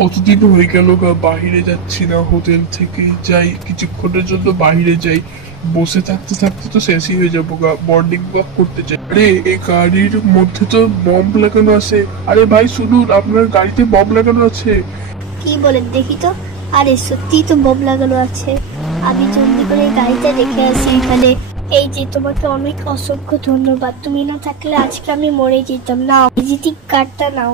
কতদিন হয়ে গেল বাহিরে যাচ্ছি না, হোটেল থেকে যাই কিছুক্ষণের জন্য বাহিরে যাই, বসে থাকতে থাকতে তো শেষই হয়ে যাবো মর্নিং ওয়াক করতে চাই। আরে এই গাড়ির মধ্যে তো বম্ব লাগানো আছে। আরে ভাই শুনুন, আপনার গাড়িতে বম্ব লাগানো আছে। কি বলেন দেখি তো? আরে সত্যি তো বম লাগানো আছে। আমি জলদি করে গাড়িটা রেখে আসি এখানে। এই যে তোমাকে অনেক অসংখ্য ধন্যবাদ, তুমি না থাকলে আজকে আমি মরে যেতাম। নাও ভিজিটিং কার্ডটা নাও।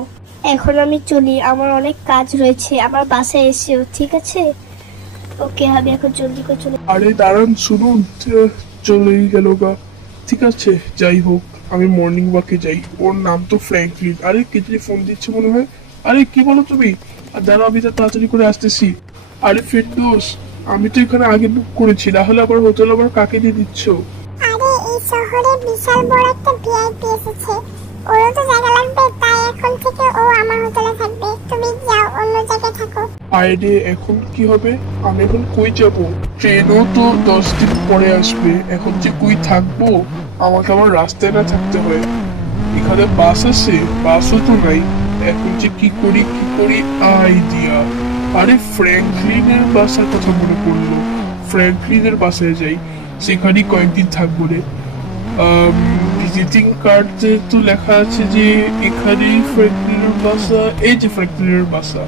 এখন আমি চলি, আমার অনেক কাজ রয়েছে, আমার বাসায় এসেও ঠিক আছে? ওকে, আমি এখন জলদি করে চলে। আরে দাঁড়ান শুনুন, চলেই গেল ঠিক আছে, যাই হোক আমি মর্নিং ওয়াকে যাই। ওর নাম তো ফ্র্যাঙ্কলিন। আরে কে জানি ফোন দিচ্ছে মনে হয়। আরে কি বলো তুমি? আর দাঁড়াও, আমি তো তাড়াতাড়ি করে আসতেছি। আরে ফেরদৌস, আমি তো এখানে আগে বুক করেছি, তাহলে আবার হোটেল আবার কাকে দিয়ে দিচ্ছ? আরে এই শহরে বিশাল বড় একটা ভিআইপি এসেছে, ওরও তো জায়গা লাগবে, তাই এখন থেকে ও আমার হোটেলে থাকবে। তুমি যাও অন্য জায়গায় থাকো। আরে এখন কি হবে? আমি এখন কই যাব? ট্রেনও তো 10 দিন পরে আসবে, এখন যে কই থাকবো? আমাকে আমার রাস্তায় না থাকতে হয়। এখানে বাস আছে, বাসও তো নাই। এখন যে কি করি কি করি আইডিয়া। আরে ফ্র্যাঙ্কলিনের বাসার কথা মনে পড়লো, ফ্র্যাঙ্কলিনের বাসায় যাই, সেখানেই কয়েকদিন থাকবো রে। ভিজিটিং কার্ডে তো লেখা আছে যে এখানেই ফ্র্যাঙ্কলিনের বাসা। এই যে ফ্র্যাঙ্কলিনের বাসা।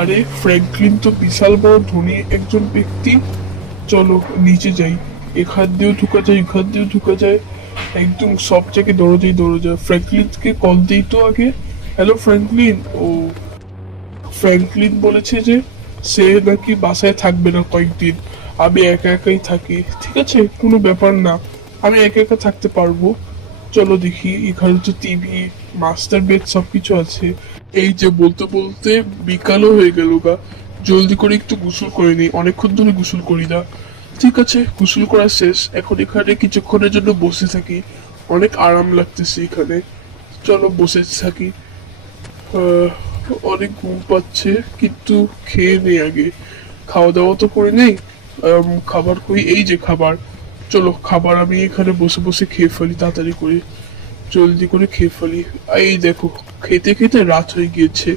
আরে ফ্র্যাঙ্কলিন তো বিশাল বড় ধনী একজন ব্যক্তি। চলো নিচে যাই, এখান দিয়েও ঢুকা যায়, এখান দিয়েও ঢুকা যায়, একদম সব জায়গায় দরজা। ফ্র্যাঙ্কলিনকে কল দিই তো আগে। Hello Franklin. ও ফ্র্যাঙ্কলিন বলেছে যে সে নাকি বাসায় থাকবে না কয়েকদিন, আমি একা একাই থাকি। ঠিক আছে, কোনো ব্যাপার না, আমি একা একা থাকতে পারবো। চলো দেখি, এখানে তো টিভি, মাস্টার বেড সবকিছু আছে। এই যে বলতে বলতে বিকালও হয়ে গেল জলদি করে একটু গোসল করে নিই, অনেকক্ষণ ধরে গোসল করি না। ঠিক আছে, গোসল করা শেষ, এখন এখানে কিছুক্ষণের জন্য বসে থাকি, অনেক আরাম লাগতেছে এখানে। চলো বসে থাকি। অনেক ঘুম পাচ্ছে, কিন্তু খেয়ে নেই আগে, খাওয়া দাওয়া তো করে নেই। খাবার কই? এই যে খাবার। চলো খাবার আমি এখানে বসে বসে খেয়ে ফেলি, তাড়াতাড়ি করে জলদি করে খেয়ে ফেলি। এই দেখো, খেতে খেতে রাত হয়ে গিয়েছে,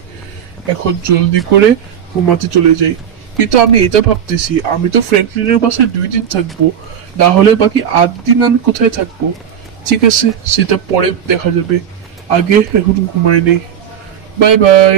এখন জলদি করে ঘুমাতে চলে যাই। কিন্তু আমি এটা ভাবতেছি, আমি তো ফ্র্যাঙ্কলিনের বাসায় 2 দিন থাকবো, না হলে বাকি 8 দিন আমি কোথায় থাকবো? ঠিক আছে, সেটা পরে দেখা যাবে, আগে এখন ঘুমাই নেই। Bye bye.